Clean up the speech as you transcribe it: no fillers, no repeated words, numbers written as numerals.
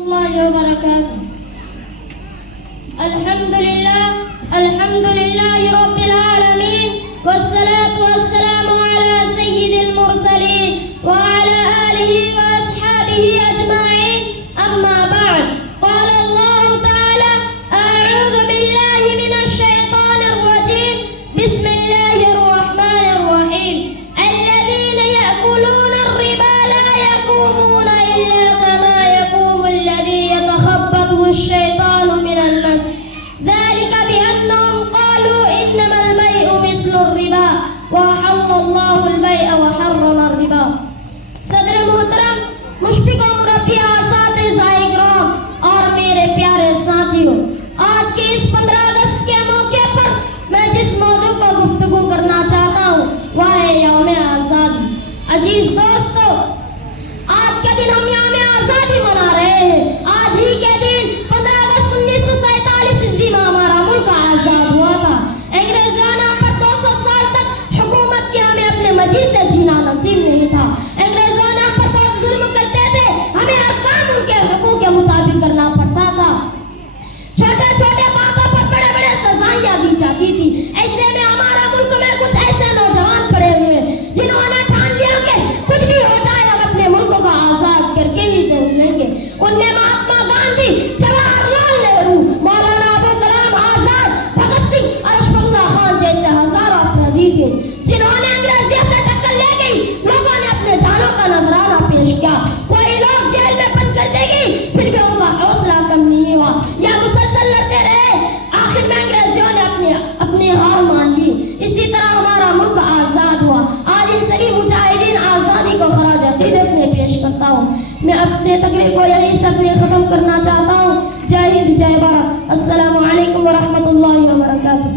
الله وبركاته. الحمد لله رب العالمين، والصلاة والسلام على سيد المرسلين وعلى آله وأصحابه أجمعين. أما بعد، قال الله تعالى: أعوذ بالله من الشيطان الرجيم، بسم الله الرحمن الرحيم. الذين يأكلون الربا لا يقومون إلا كما يقوم الذي يتخبطه الشيطان من المس، ذلك بأنهم قالوا إنما البيع مثل الربا وأحل الله البيع وحرم الربا. صدر محترم، مشفق و مربی اساتذۂ کرام اور میرے پیارے ساتھیوں، آج کے اس 15 اگست کے موقع پر میں جس موضوع کو گفتگو کرنا چاہتا ہوں وہ ہے یوم آزادی. عزیز دوستو، آج کے دن ہم یوم آزادی منا رہے ہیں. آج ہی کے دن 15 اگست 1947 عیسوی میں ہمارا ملک آزاد ہوا تھا. انگریزوں نے ہم پر 200 سال تک حکومت کی، ہمیں اپنے مزید سے جینا نصیب نہیں تھا. انگریزوں نے ہم پر بہت ظلم کرتے تھے، ہمیں ہر کام ان کے حقوق کے مطابق کرنا پڑتا تھا. چھوٹے چھوٹے باتوں پر بڑے بڑے سزائیں دی جاتی تھی. ایسے میں ہمارا ملک میں کچھ ایسے نوجوان پڑے ہوئے جنہوں نے ٹھان لیا کہ کچھ بھی ہو جائے ہم اپنے ملک کو آزاد کر کے ہی لیں گے. ان میں مہاتما گاندھی، جواہر لال نہرو، مولانا ابو کلام آزاد، بھگت سنگھ اور اشفاق اللہ خان جیسے ہزاروں افراد تھے جنہوں نے انگریزیوں سے ٹکر لے گئی. لوگوں نے اپنے جانوں کا نذرانہ پیش کیا. کوئی لوگ جیل میں بند کر دے گی، پھر بھی ان کا حوصلہ کم نہیں ہوا، یا مسلسل لڑتے رہے. آخر میں انگریزوں نے اپنی ہار مان لی. اسی طرح ہمارا ملک آزاد ہوا. آج ان سبھی مجاہدین آزادی کو خراج عقیدت میں پیش کرتا ہوں. میں اپنے تقریر کو یہیں سے اپنے ختم کرنا چاہتا ہوں. جے ہند، جے بھارت. السلام علیکم ورحمۃ اللہ وبرکاتہ.